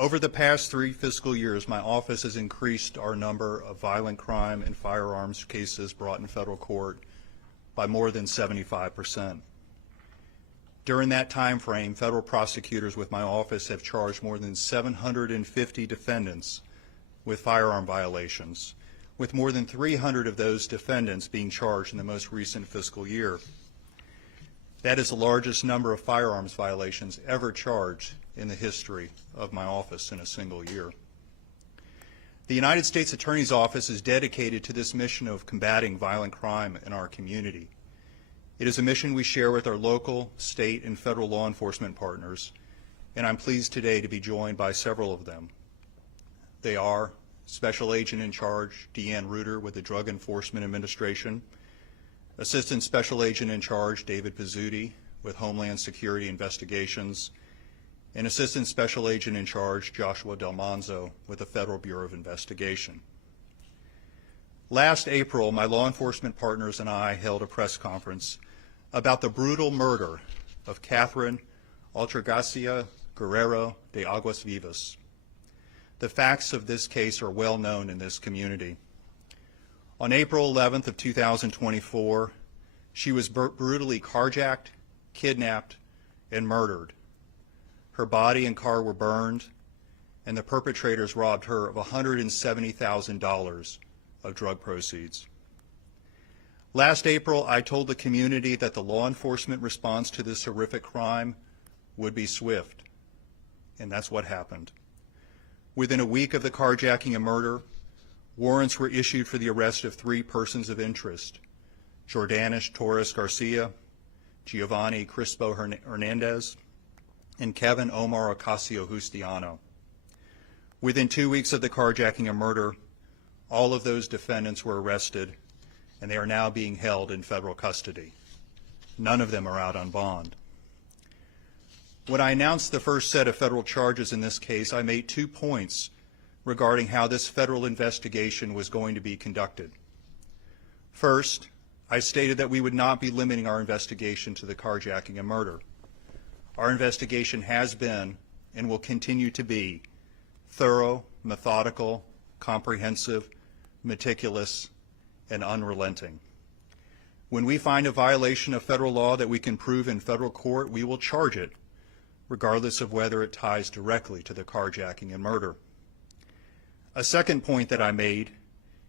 Over the past 3 fiscal years, my office has increased our number of violent crime and firearms cases brought in federal court by more than 75%. During that time frame, federal prosecutors with my office have charged more than 750 defendants with firearm violations, with more than 300 of those defendants being charged in the most recent fiscal year. That is the largest number of firearms violations ever charged in the history of my office in a single year. The United States Attorney's Office is dedicated to this mission of combating violent crime in our community. It is a mission we share with our local, state, and federal law enforcement partners, and I'm pleased today to be joined by several of them. They are Special Agent in Charge Deanne Reuter with the Drug Enforcement Administration, Assistant Special Agent in Charge David Pizzuti with Homeland Security Investigations, and Assistant Special Agent in Charge Joshua Del Monzo with the Federal Bureau of Investigation. Last April, my law enforcement partners and I held a press conference about the brutal murder of Katherine Aguasvivas de Aguasvivas. The facts of this case are well known in this community. On April 11th of 2024, she was brutally carjacked, kidnapped, and murdered. Her body and car were burned, and the perpetrators robbed her of $170,000 of drug proceeds. Last April, I told the community that the law enforcement response to this horrific crime would be swift, and that's what happened. Within a week of the carjacking and murder, warrants were issued for the arrest of 3 persons of interest: Jordanis Torres Garcia, Giovanni Crispo Hernandez, and Kevin Omar Ocasio Justiniano. Within 2 weeks of the carjacking and murder, all of those defendants were arrested, and they are now being held in federal custody. None of them are out on bond. When I announced the first set of federal charges in this case, I made 2 points regarding how this federal investigation was going to be conducted. First, I stated that we would not be limiting our investigation to the carjacking and murder. Our investigation has been and will continue to be thorough, methodical, comprehensive, meticulous, and unrelenting. When we find a violation of federal law that we can prove in federal court, we will charge it, regardless of whether it ties directly to the carjacking and murder. A second point that I made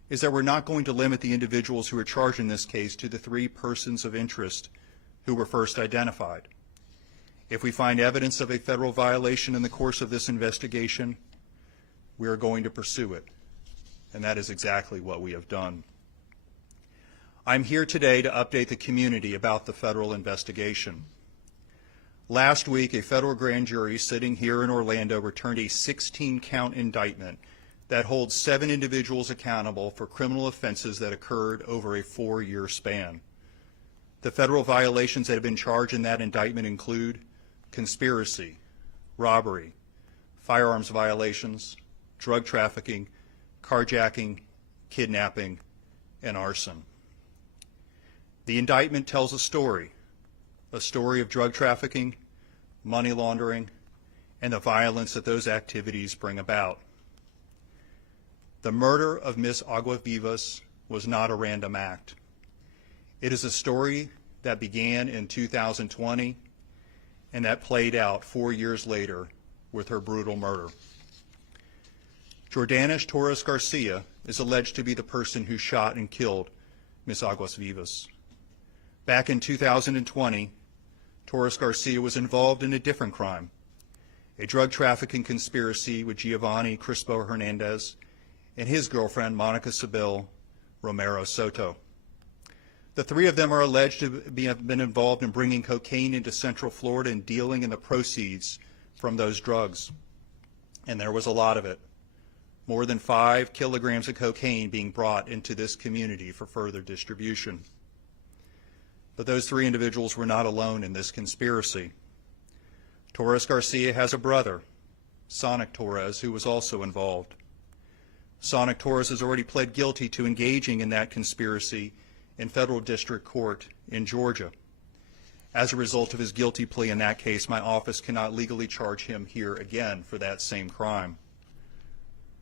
is that we're not going to limit the individuals who are charged in this case to the 3 persons of interest who were first identified. If we find evidence of a federal violation in the course of this investigation, we are going to pursue it, and that is exactly what we have done. I'm here today to update the community about the federal investigation. Last week, a federal grand jury sitting here in Orlando returned a 16-count indictment that holds 7 individuals accountable for criminal offenses that occurred over a 4-year span. The federal violations that have been charged in that indictment include conspiracy, robbery, firearms violations, drug trafficking, carjacking, kidnapping, and arson. The indictment tells a story of drug trafficking, money laundering, and the violence that those activities bring about. The murder of Ms. Aguasvivas was not a random act. It is a story that began in 2020 and that played out 4 years later with her brutal murder. Jordanis Torres Garcia is alleged to be the person who shot and killed Ms. Aguasvivas. Back in 2020, Torres Garcia was involved in a different crime, a drug trafficking conspiracy with Giovanni Crispo Hernandez and his girlfriend, Monica Sibyl Romero Soto. The 3 of them are alleged to have been involved in bringing cocaine into Central Florida and dealing in the proceeds from those drugs. And there was a lot of it. More than 5 kilograms of cocaine being brought into this community for further distribution. But those 3 individuals were not alone in this conspiracy. Torres Garcia has a brother, Sonic Torres, who was also involved. Sonic Torres has already pled guilty to engaging in that conspiracy in federal district court in Georgia. As a result of his guilty plea in that case, my office cannot legally charge him here again for that same crime.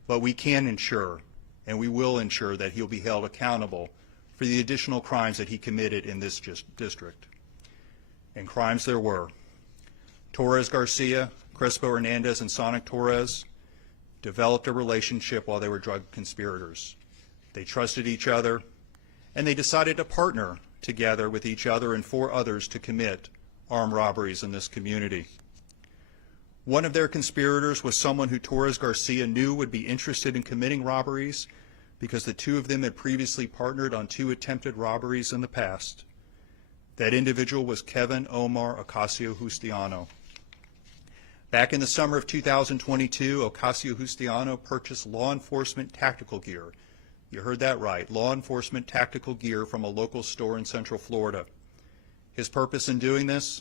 But we can ensure, and we will ensure, that he'll be held accountable for the additional crimes that he committed in this district. And crimes there were. Torres Garcia, Crespo Hernandez, and Sonic Torres developed a relationship while they were drug conspirators. They trusted each other, and they decided to partner together with each other and 4 others to commit armed robberies in this community. One of their conspirators was someone who Torres Garcia knew would be interested in committing robberies because the 2 of them had previously partnered on 2 attempted robberies in the past. That individual was Kevin Ocasio Justiniano. Back in the summer of 2022, Ocasio Justiniano purchased law enforcement tactical gear. You heard that right, law enforcement tactical gear from a local store in Central Florida. His purpose in doing this?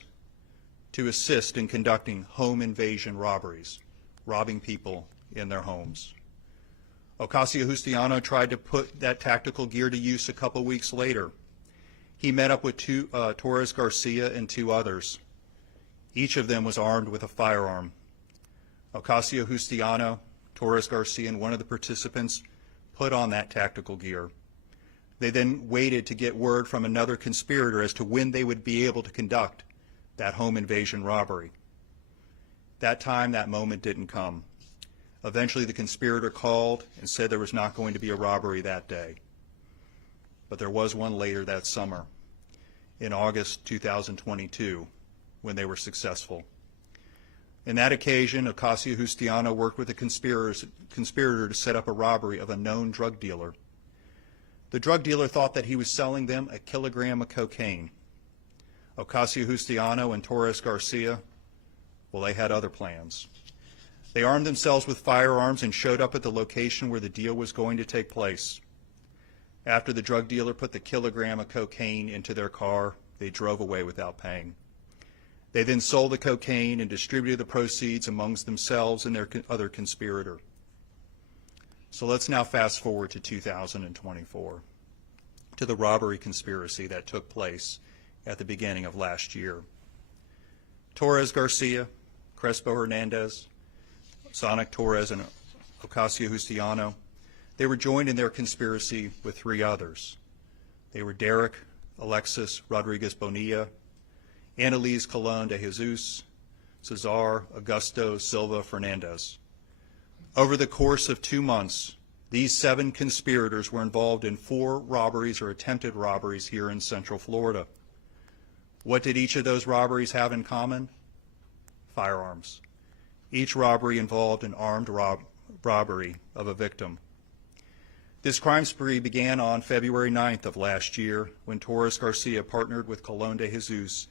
To assist in conducting home invasion robberies, robbing people in their homes. Ocasio Justiniano tried to put that tactical gear to use a couple weeks later. He met up with Torres Garcia and 2 others. Each of them was armed with a firearm. Ocasio Justiniano, Torres Garcia, and one of the participants put on that tactical gear. They then waited to get word from another conspirator as to when they would be able to conduct that home invasion robbery. That time, that moment didn't come. Eventually, the conspirator called and said there was not going to be a robbery that day. But there was one later that summer, in August 2022, when they were successful. In that occasion, Ocasio Justiniano worked with a conspirator to set up a robbery of a known drug dealer. The drug dealer thought that he was selling them 1 kilogram of cocaine. Ocasio Justiniano and Torres Garcia, well, they had other plans. They armed themselves with firearms and showed up at the location where the deal was going to take place. After the drug dealer put the kilogram of cocaine into their car, they drove away without paying. They then sold the cocaine and distributed the proceeds amongst themselves and their other conspirator. So let's now fast forward to 2024, to the robbery conspiracy that took place at the beginning of last year. Torres Garcia, Crespo Hernandez, Sonic Torres, and Ocasio Justiniano, they were joined in their conspiracy with 3 others. They were Derek Alexis Rodriguez Bonilla, Annalise Colon de Jesus, Cesar Augusto Silva Fernandez. Over the course of 2 months, these 7 conspirators were involved in 4 robberies or attempted robberies here in Central Florida. What did each of those robberies have in common? Firearms. Each robbery involved an armed robbery of a victim. This crime spree began on February 9th of last year when Torres Garcia partnered with Colon de Jesus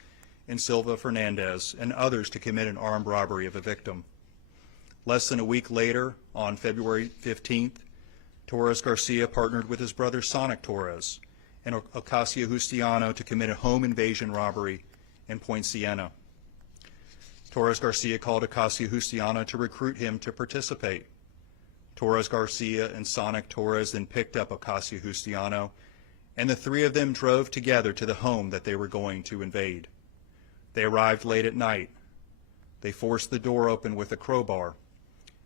and Silva Fernandez and others to commit an armed robbery of a victim. Less than a week later, on February 15th, Torres Garcia partnered with his brother Sonic Torres and Ocasio Justiniano to commit a home invasion robbery in Point Siena. Torres Garcia called Ocasio Justiniano to recruit him to participate. Torres Garcia and Sonic Torres then picked up Ocasio Justiniano, and the 3 of them drove together to the home that they were going to invade. They arrived late at night. They forced the door open with a crowbar,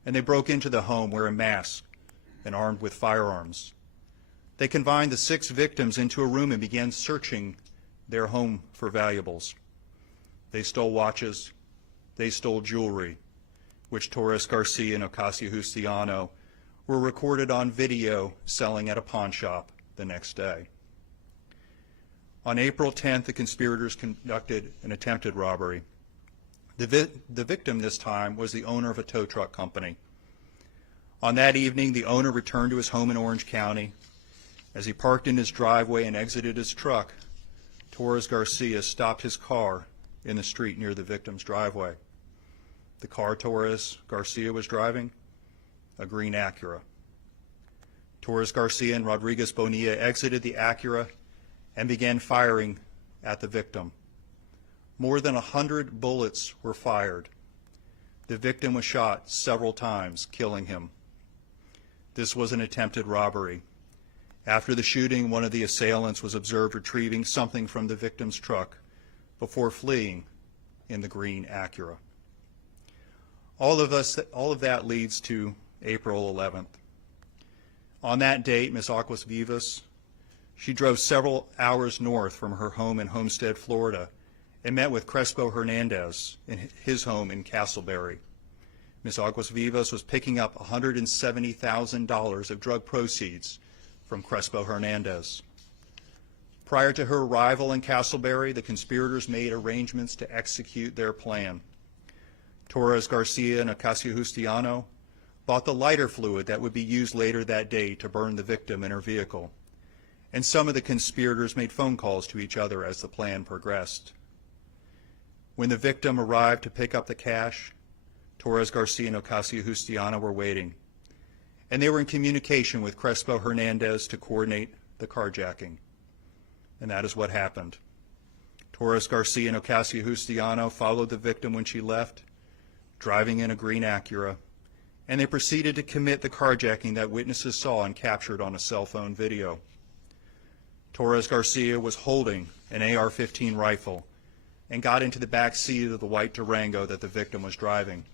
and they broke into the home wearing masks and armed with firearms. They confined the 6 victims into a room and began searching their home for valuables. They stole watches. They stole jewelry, which Torres Garcia and Ocasio Justiniano were recorded on video selling at a pawn shop the next day. On April 10th, the conspirators conducted an attempted robbery. The victim this time was the owner of a tow truck company. On that evening, the owner returned to his home in Orange County. As he parked in his driveway and exited his truck, Torres Garcia stopped his car in the street near the victim's driveway. The car Torres Garcia was driving, a green Acura. Torres Garcia and Rodriguez Bonilla exited the Acura and began firing at the victim. More than 100 bullets were fired. The victim was shot several times, killing him. This was an attempted robbery. After the shooting, one of the assailants was observed retrieving something from the victim's truck before fleeing in the green Acura. All of that leads to April 11th. On that date, Ms. Aguasvivas, she drove several hours north from her home in Homestead, Florida, and met with Crespo Hernandez in his home in Castleberry. Ms. Aguasvivas was picking up $170,000 of drug proceeds from Crespo Hernandez. Prior to her arrival in Castleberry, the conspirators made arrangements to execute their plan. Torres Garcia and Ocasio Justiniano bought the lighter fluid that would be used later that day to burn the victim in her vehicle, and some of the conspirators made phone calls to each other as the plan progressed. When the victim arrived to pick up the cash, Torres Garcia and Ocasio Justiniano were waiting, and they were in communication with Crespo Hernandez to coordinate the carjacking. And that is what happened. Torres Garcia and Ocasio Justiniano followed the victim when she left, driving in a green Acura, and they proceeded to commit the carjacking that witnesses saw and captured on a cell phone video. Torres Garcia was holding an AR-15 rifle and got into the back seat of the white Durango that the victim was driving.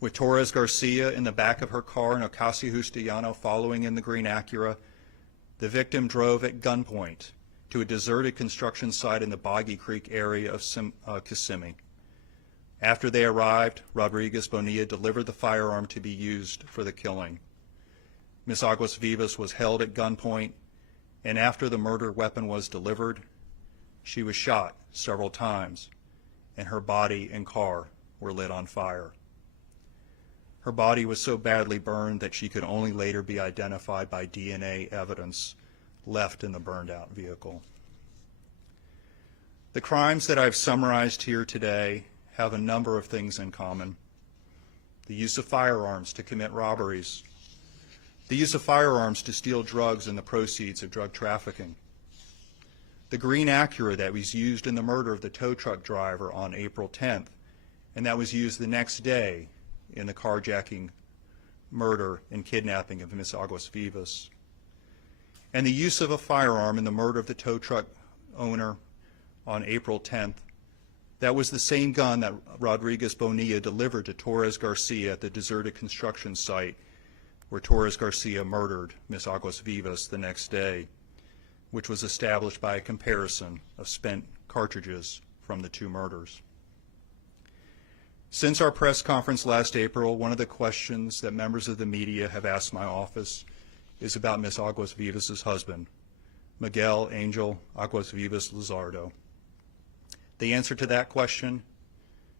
With Torres Garcia in the back of her car and Ocasio Justiniano following in the green Acura, the victim drove at gunpoint to a deserted construction site in the Boggy Creek area of Kissimmee. After they arrived, Rodriguez Bonilla delivered the firearm to be used for the killing. Ms. Aguasvivas was held at gunpoint, and after the murder weapon was delivered, she was shot several times, and her body and car were lit on fire. Her body was so badly burned that she could only later be identified by DNA evidence left in the burned-out vehicle. The crimes that I've summarized here today have a number of things in common. The use of firearms to commit robberies, the use of firearms to steal drugs and the proceeds of drug trafficking, the green Acura that was used in the murder of the tow truck driver on April 10th, and that was used the next day in the carjacking, murder, and kidnapping of Ms. Aguasvivas, and the use of a firearm in the murder of the tow truck owner on April 10th. That was the same gun that Rodriguez Bonilla delivered to Torres Garcia at the deserted construction site where Torres Garcia murdered Ms. Aguasvivas the next day, which was established by a comparison of spent cartridges from the two murders. Since our press conference last April, one of the questions that members of the media have asked my office is about Ms. Aguasvivas' husband, Miguel Angel Aguasvivas Lizardo. The answer to that question: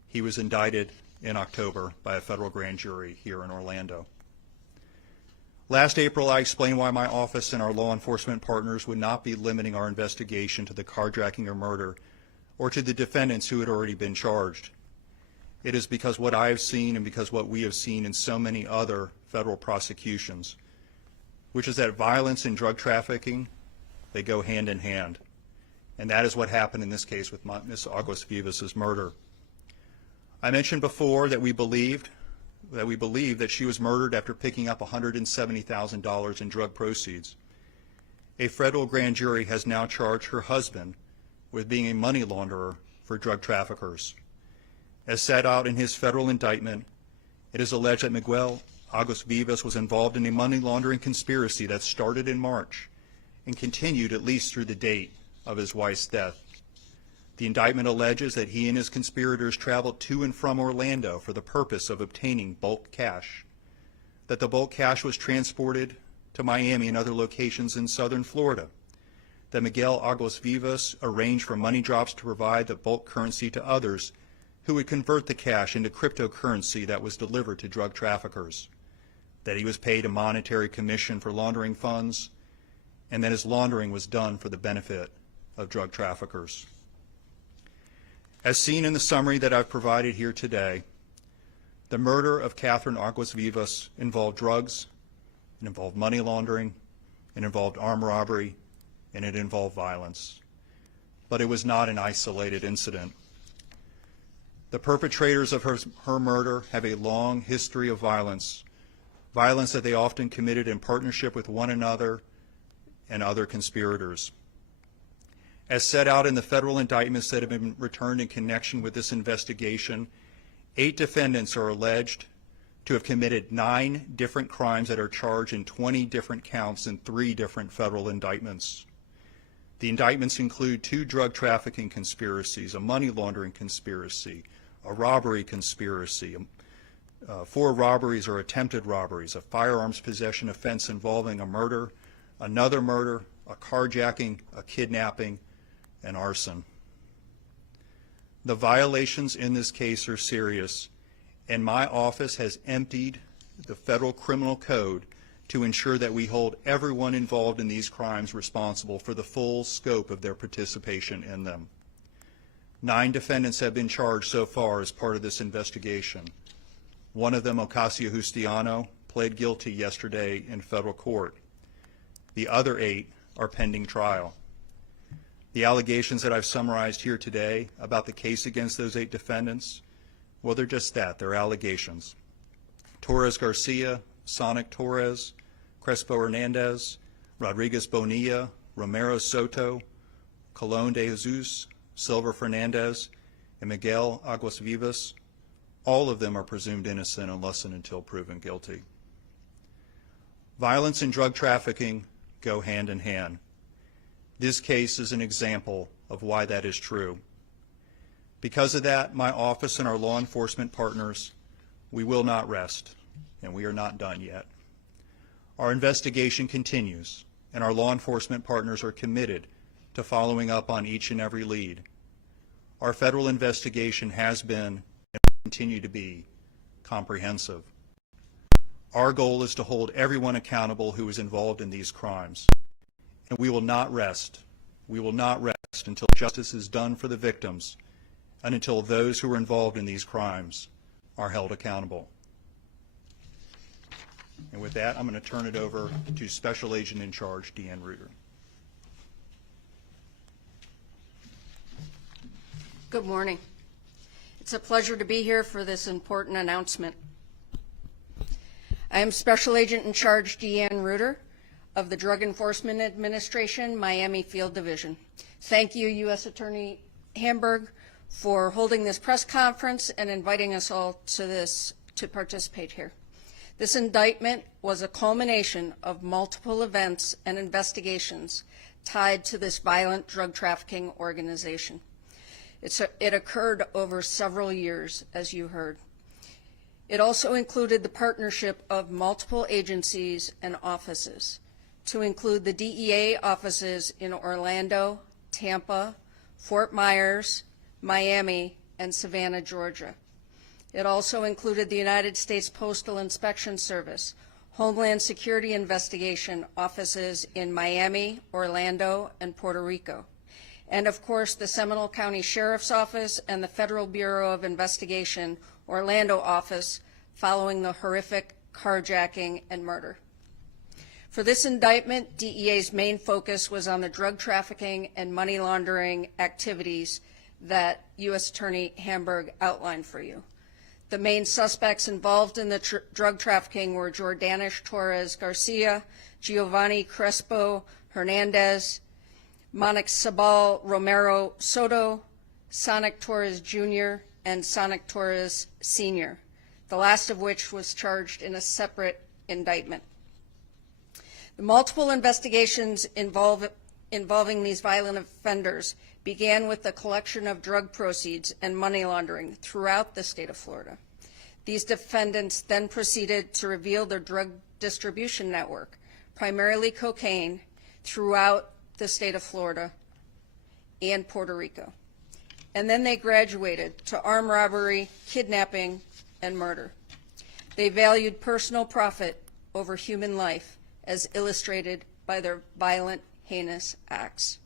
he was indicted in October by a federal grand jury here in Orlando. Last April, I explained why my office and our law enforcement partners would not be limiting our investigation to the carjacking or murder or to the defendants who had already been charged. It is because what I have seen and because what we have seen in so many other federal prosecutions, which is that violence and drug trafficking, they go hand in hand. And that is what happened in this case with Ms. Aguasvivas' murder. I mentioned before that we believe that she was murdered after picking up $170,000 in drug proceeds. A federal grand jury has now charged her husband with being a money launderer for drug traffickers. As set out in his federal indictment, it is alleged that Miguel Aguasvivas was involved in a money laundering conspiracy that started in March and continued at least through the date of his wife's death. The indictment alleges that he and his conspirators traveled to and from Orlando for the purpose of obtaining bulk cash, that the bulk cash was transported to Miami and other locations in southern Florida, that Miguel Aguasvivas arranged for money drops to provide the bulk currency to others who would convert the cash into cryptocurrency that was delivered to drug traffickers, that he was paid a monetary commission for laundering funds, and that his laundering was done for the benefit of drug traffickers. As seen in the summary that I've provided here today, the murder of Katherine Aguasvivas involved drugs, it involved money laundering, it involved armed robbery, and it involved violence. But it was not an isolated incident. The perpetrators of her murder have a long history of violence that they often committed in partnership with one another and other conspirators. As set out in the federal indictments that have been returned in connection with this investigation, 8 defendants are alleged to have committed 9 different crimes that are charged in 20 different counts in 3 different federal indictments. The indictments include 2 drug trafficking conspiracies, a money laundering conspiracy, a robbery conspiracy, 4 robberies or attempted robberies, a firearms possession offense involving a murder, another murder, a carjacking, a kidnapping, and arson. The violations in this case are serious, and my office has emptied the federal criminal code to ensure that we hold everyone involved in these crimes responsible for the full scope of their participation in them. 9 defendants have been charged so far as part of this investigation. One of them, Ocasio Justiniano, pled guilty yesterday in federal court. The other 8 are pending trial. The allegations that I've summarized here today about the case against those 8 defendants, well, they're just that. They're allegations. Torres Garcia, Sonic Torres, Crespo Hernandez, Rodriguez Bonilla, Romero Soto, Colon de Jesus, Silva Fernandez, and Miguel Aguasvivas, all of them are presumed innocent unless and until proven guilty. Violence and drug trafficking go hand in hand. This case is an example of why that is true. Because of that, my office and our law enforcement partners, we will not rest, and we are not done yet. Our investigation continues, and our law enforcement partners are committed to following up on each and every lead. Our federal investigation has been and will continue to be comprehensive. Our goal is to hold everyone accountable who is involved in these crimes. And we will not rest. We will not rest until justice is done for the victims and until those who are involved in these crimes are held accountable. And with that, I'm going to turn it over to Special Agent in Charge, Deanne Reuter. Good morning. It's a pleasure to be here for this important announcement. I am Special Agent in Charge Deanne Reuter of the Drug Enforcement Administration, Miami Field Division. Thank you, U.S. Attorney Hamburg, for holding this press conference and inviting us all to participate here. This indictment was a culmination of multiple events and investigations tied to this violent drug trafficking organization. It occurred over several years, as you heard. It also included the partnership of multiple agencies and offices, to include the DEA offices in Orlando, Tampa, Fort Myers, Miami, and Savannah, Georgia. It also included the United States Postal Inspection Service, Homeland Security Investigation offices in Miami, Orlando, and Puerto Rico. And of course, the Seminole County Sheriff's Office and the Federal Bureau of Investigation, Orlando office, following the horrific carjacking and murder. For this indictment, DEA's main focus was on the drug trafficking and money laundering activities that U.S. Attorney Hamburg outlined for you. The main suspects involved in the drug trafficking were Jordanish Torres Garcia, Giovanni Crespo Hernandez, Monik Sabal Romero Soto, Sonic Torres Jr., and Sonic Torres Sr., the last of which was charged in a separate indictment. The multiple investigations involving these violent offenders began with the collection of drug proceeds and money laundering throughout the state of Florida. These defendants then proceeded to reveal their drug distribution network, primarily cocaine, throughout the state of Florida and Puerto Rico. And then they graduated to armed robbery, kidnapping, and murder. They valued personal profit over human life, as illustrated by their violent, heinous acts.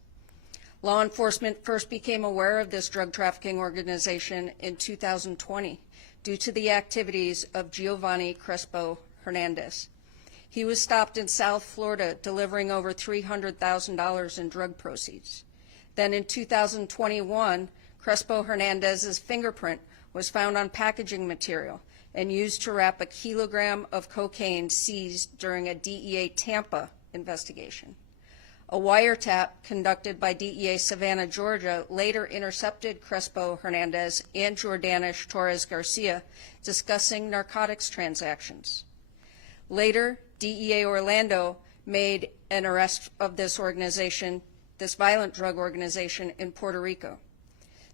Law enforcement first became aware of this drug trafficking organization in 2020 due to the activities of Giovanni Crespo Hernandez. He was stopped in South Florida delivering over $300,000 in drug proceeds. Then in 2021, Crespo Hernandez's fingerprint was found on packaging material and used to wrap a kilogram of cocaine seized during a DEA Tampa investigation. A wiretap conducted by DEA Savannah, Georgia, later intercepted Crespo Hernandez and Jordanish Torres Garcia discussing narcotics transactions. Later, DEA Orlando made an arrest of this organization, this violent drug organization in Puerto Rico.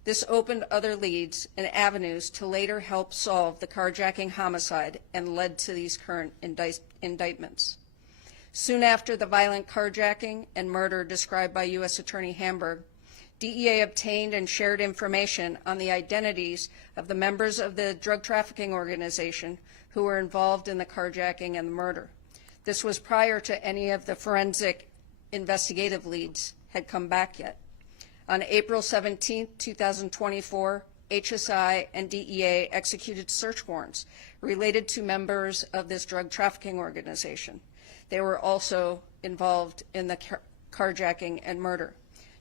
This opened other leads and avenues to later help solve the carjacking homicide and led to these current indictments. Soon after the violent carjacking and murder described by U.S. Attorney Hamburg, DEA obtained and shared information on the identities of the members of the drug trafficking organization who were involved in the carjacking and the murder. This was prior to any of the forensic investigative leads had come back yet. On April 17, 2024, HSI and DEA executed search warrants related to members of this drug trafficking organization. They were also involved in the carjacking and murder.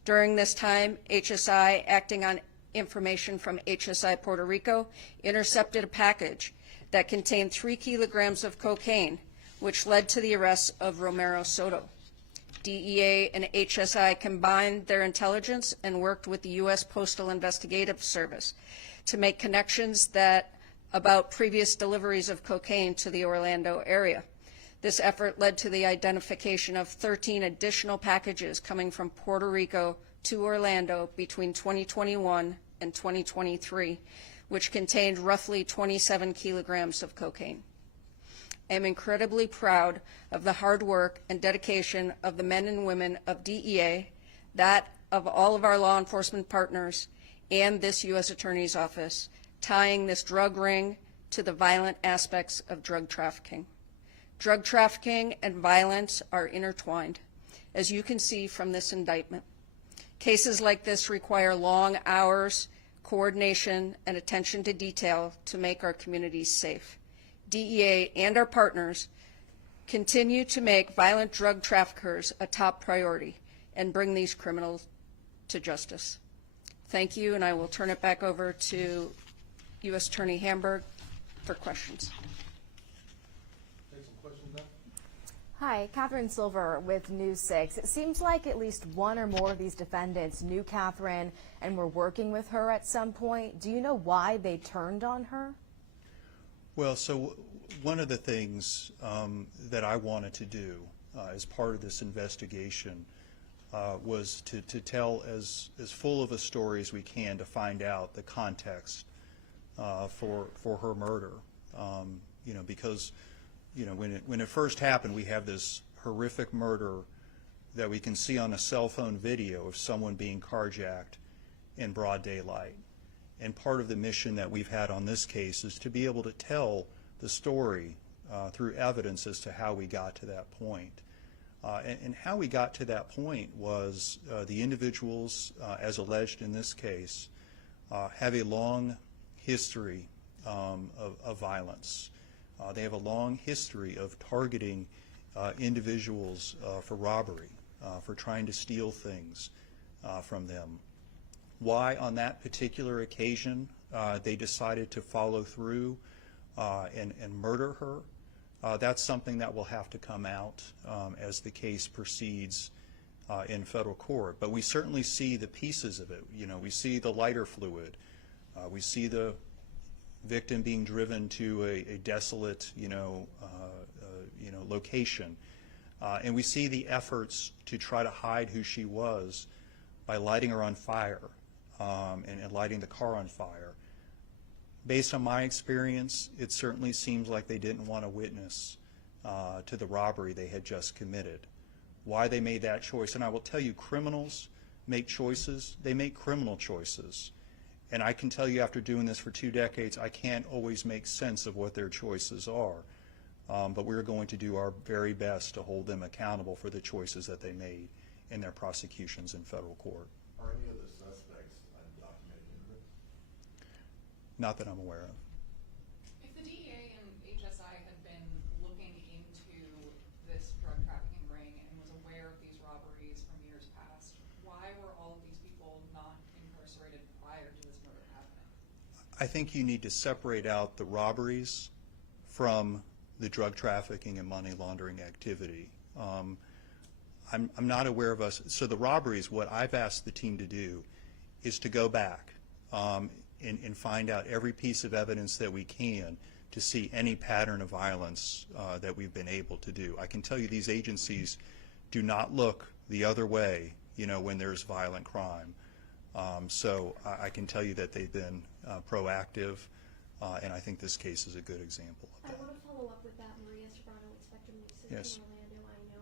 During this time, HSI, acting on information from HSI Puerto Rico, intercepted a package that contained 3 kilograms of cocaine, which led to the arrest of Romero Soto. DEA and HSI combined their intelligence and worked with the U.S. Postal Investigative Service to make connections about previous deliveries of cocaine to the Orlando area. This effort led to the identification of 13 additional packages coming from Puerto Rico to Orlando between 2021 and 2023, which contained roughly 27 kilograms of cocaine. I am incredibly proud of the hard work and dedication of the men and women of DEA, that of all of our law enforcement partners, and this U.S. Attorney's Office, tying this drug ring to the violent aspects of drug trafficking. Drug trafficking and violence are intertwined, as you can see from this indictment. Cases like this require long hours, coordination, and attention to detail to make our communities safe. DEA and our partners continue to make violent drug traffickers a top priority and bring these criminals to justice. Thank you, and I will turn it back over to U.S. Attorney Hamburg for questions. Take some questions now. Hi, Catherine Silver with News 6. It seems like at least one or more of these defendants knew Catherine and were working with her at some point. Do you know why they turned on her? Well, so one of the things that I wanted to do as part of this investigation was to tell as full of a story as we can to find out the context for her murder. Because when it first happened, we have this horrific murder that we can see on a cell phone video of someone being carjacked in broad daylight. And part of the mission that we've had on this case is to be able to tell the story through evidence as to how we got to that point. And how we got to that point was the individuals, as alleged in this case, have a long history of violence. They have a long history of targeting individuals for robbery, for trying to steal things from them. Why on that particular occasion they decided to follow through and murder her, that's something that will have to come out as the case proceeds in federal court. But we certainly see the pieces of it. We see the lighter fluid. We see the victim being driven to a desolate, location. And we see the efforts to try to hide who she was by lighting her on fire and lighting the car on fire. Based on my experience, it certainly seems like they didn't want to witness to the robbery they had just committed. Why they made that choice, and I will tell you, criminals make choices. They make criminal choices. And I can tell you, after doing this for 2 decades, I can't always make sense of what their choices are. But we're going to do our very best to hold them accountable for the choices that they made in their prosecutions in federal court. Are any of the suspects undocumented immigrants? Not that I'm aware of. If the DEA and HSI had been looking into this drug trafficking ring and was aware of these robberies from years past, why were all of these people not incarcerated prior to this murder happening? I think you need to separate out the robberies from the drug trafficking and money laundering activity. I'm not aware of us. So the robberies, what I've asked the team to do is to go back and find out every piece of evidence that we can to see any pattern of violence that we've been able to do. I can tell you these agencies do not look the other way, when there's violent crime. So I can tell you that they've been proactive, and I think this case is a good example of I that. want to follow up with that. Maria Sobrano, Inspector Mesa Yes. in Orlando. I know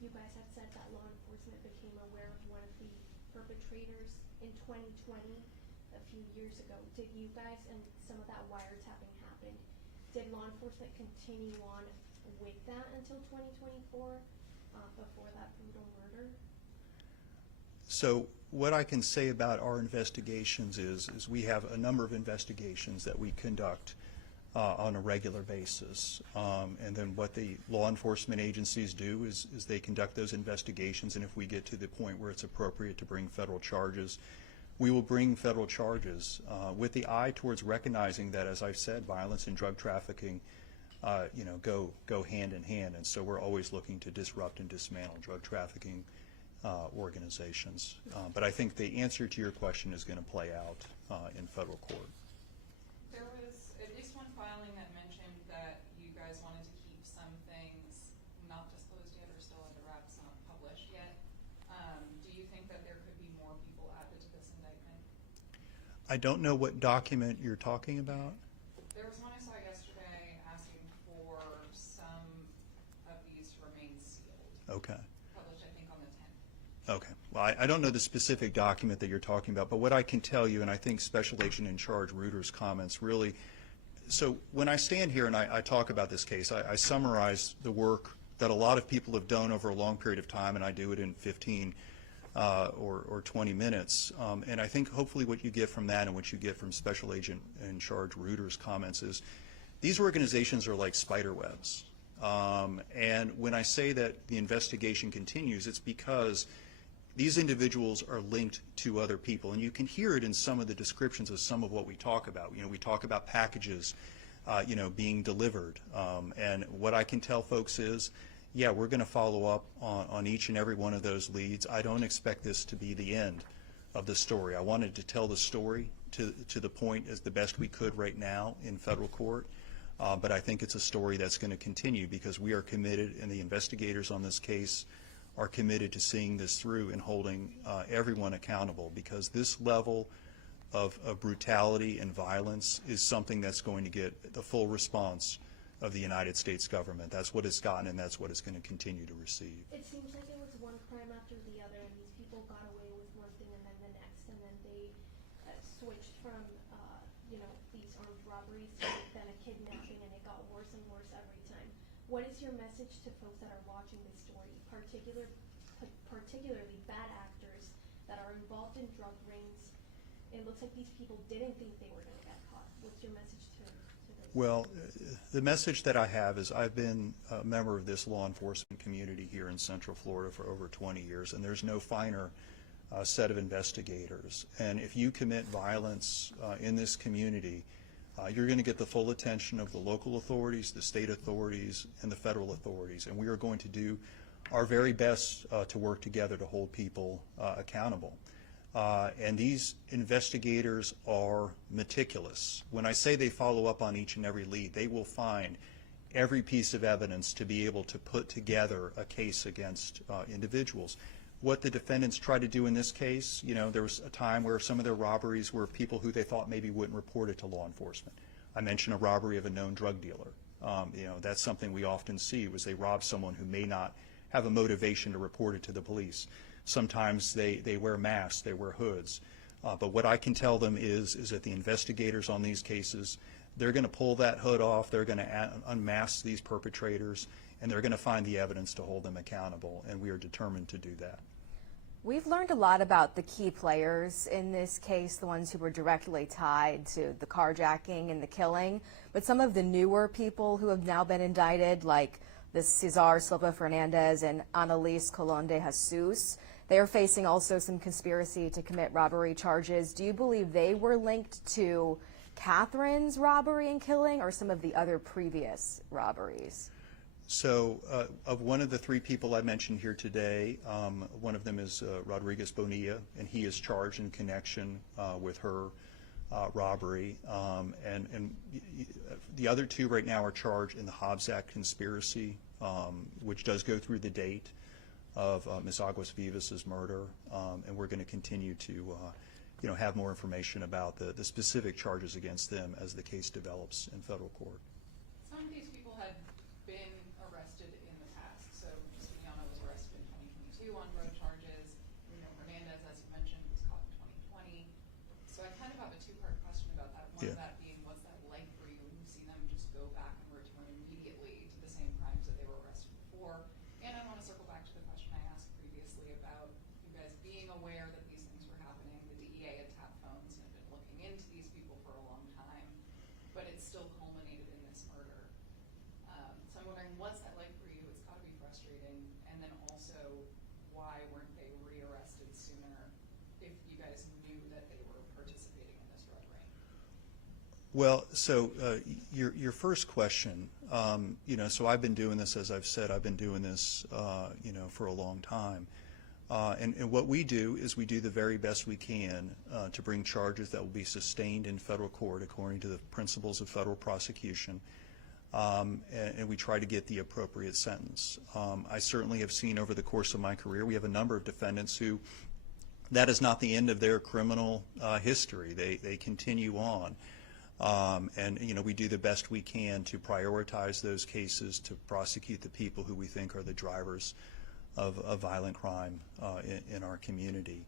you guys have said that law enforcement became aware of one of the perpetrators in 2020, a few years ago. Did you guys, and some of that wiretapping happened, did law enforcement continue on with that until 2024, before that brutal murder? So what I can say about our investigations is we have a number of investigations that we conduct on a regular basis. And then what the law enforcement agencies do is they conduct those investigations, and if we get to the point where it's appropriate to bring federal charges, we will bring federal charges with the eye towards recognizing that, as I've said, violence and drug trafficking go hand in hand. And so we're always looking to disrupt and dismantle drug trafficking organizations. But I think the answer to your question is going to play out in federal court. There was at least one filing that mentioned that you guys wanted to keep some things not disclosed yet or still under wraps, not published yet. Do you think that there could be more people added to this indictment? I don't know what document you're talking about. There was one I saw yesterday asking for some of these to remain sealed. Okay. Published, I think, on the 10th. Okay. Well, I don't know the specific document that you're talking about, but what I can tell you, and I think Special Agent in Charge Reuter's comments really, so when I stand here and I talk about this case, I summarize the work that a lot of people have done over a long period of time, and I do it in 15 or 20 minutes. And I think hopefully what you get from that and what you get from Special Agent in Charge Reuter's comments is these organizations are like spider webs. And when I say that the investigation continues, it's because these individuals are linked to other people, and you can hear it in some of the descriptions of some of what we talk about. We talk about packages, being delivered, and what I can tell folks is, yeah, we're going to follow up on each and every one of those leads. I don't expect this to be the end of the story. I wanted to tell the story to the point as the best we could right now in federal court, but I think it's a story that's going to continue because we are committed, and the investigators on this case are committed to seeing this through and holding everyone accountable, because this level of brutality and violence is something that's going to get the full response of the United States government. That's what it's gotten, and that's what it's going to continue to receive. It seems like it was one crime after the other, and these people got away with one thing and then the next, and then they switched from, these armed robberies to then a kidnapping, and it got worse and worse every time. What is your message to folks that are watching this story, particularly bad actors that are involved in drug rings? It looks like these people didn't think they were going to get caught. What's your message to those? Well, the message that I have is I've been a member of this law enforcement community here in Central Florida for over 20 years, and there's no finer set of investigators. And if you commit violence in this community, you're going to get the full attention of the local authorities, the state authorities, and the federal authorities. And we are going to do our very best to work together to hold people accountable. And these investigators are meticulous. When I say they follow up on each and every lead, they will find every piece of evidence to be able to put together a case against individuals. What the defendants tried to do in this case, there was a time where some of their robberies were people who they thought maybe wouldn't report it to law enforcement. I mentioned a robbery of a known drug dealer. That's something we often see, was they rob someone who may not have a motivation to report it to the police. Sometimes they wear masks, they wear hoods. But what I can tell them is that the investigators on these cases, they're going to pull that hood off, they're going to unmask these perpetrators, and they're going to find the evidence to hold them accountable, and we are determined to do that. We've learned a lot about the key players in this case, the ones who were directly tied to the carjacking and the killing, but some of the newer people who have now been indicted, like the Cesar Silva Fernandez and Annalise Colon de Jesus, they are facing also some conspiracy to commit robbery charges. Do you believe they were linked to Katherine's robbery and killing or some of the other previous robberies? So of one of the three people I mentioned here today, one of them is Rodriguez Bonilla, and he is charged in connection with her robbery. And the other two right now are charged in the Hobbs Act conspiracy, which does go through the date of Ms. Aguasvivas' murder. And we're going to continue to have more information about the specific charges against them as the case develops in federal court. Some of these people had been arrested in the past. So Justiniano was arrested in 2022 on drug charges. Hernandez, as you mentioned, was caught in 2020. So I kind of have a two-part question about that. One of that being, what's that like for you when you see them just go back and return immediately to the same crimes that they were arrested for? And I want to circle back to the question I asked previously about you guys being aware that these things were happening. The DEA had tapped phones and had been looking into these people for a long time, but it still culminated in this murder. So I'm wondering, what's that like for you? It's got to be frustrating. And then also, why weren't they rearrested sooner if you guys knew that they were participating in this drug ring? Well, so your first question, so I've been doing this, as I've said, I've been doing this, for a long time. And what we do is we do the very best we can to bring charges that will be sustained in federal court according to the principles of federal prosecution. And we try to get the appropriate sentence. I certainly have seen over the course of my career, we have a number of defendants who that is not the end of their criminal history. They continue on. And we do the best we can to prioritize those cases, to prosecute the people who we think are the drivers of violent crime in our community.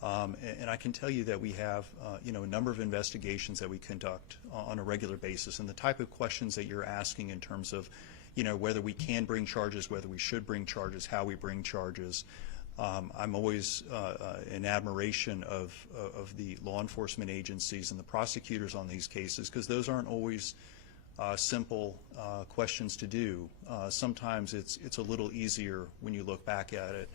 And I can tell you that we have a number of investigations that we conduct on a regular basis, and the type of questions that you're asking in terms of whether we can bring charges, whether we should bring charges, how we bring charges. I'm always in admiration of the law enforcement agencies and the prosecutors on these cases, because those aren't always simple questions to do. Sometimes it's a little easier when you look back at it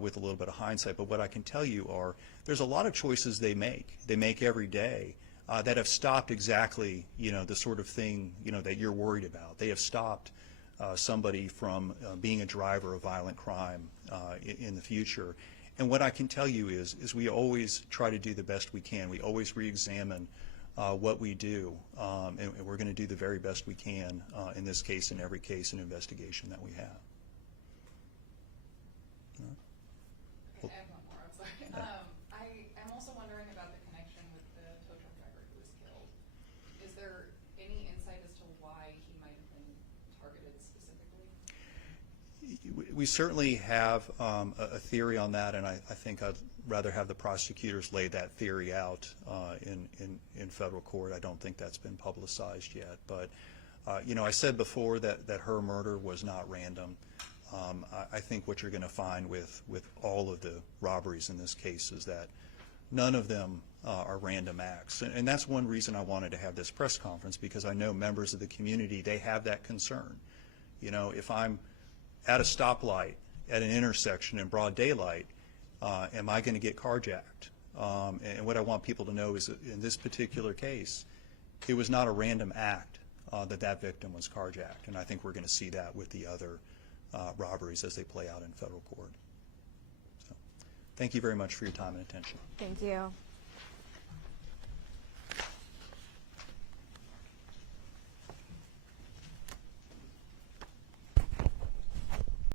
with a little bit of hindsight. But what I can tell you are there's a lot of choices they make every day that have stopped exactly the sort of thing that you're worried about. They have stopped somebody from being a driver of violent crime in the future. And what I can tell you is we always try to do the best we can. We always re-examine what we do, and we're going to do the very best we can in this case, in every case and investigation that we have. Okay, I have one more. I'm sorry. I am also wondering about the connection with the tow truck driver who was killed. Is there any insight as to why he might have been targeted specifically? We certainly have a theory on that, and I think I'd rather have the prosecutors lay that theory out in federal court. I don't think that's been publicized yet. But, I said before that her murder was not random. I think what you're going to find with all of the robberies in this case is that none of them are random acts. And that's one reason I wanted to have this press conference, because I know members of the community, they have that concern. If I'm at a stoplight at an intersection in broad daylight, am I going to get carjacked? And what I want people to know is that in this particular case, it was not a random act that victim was carjacked. And I think we're going to see that with the other robberies as they play out in federal court. So, thank you very much for your time and attention. Thank you.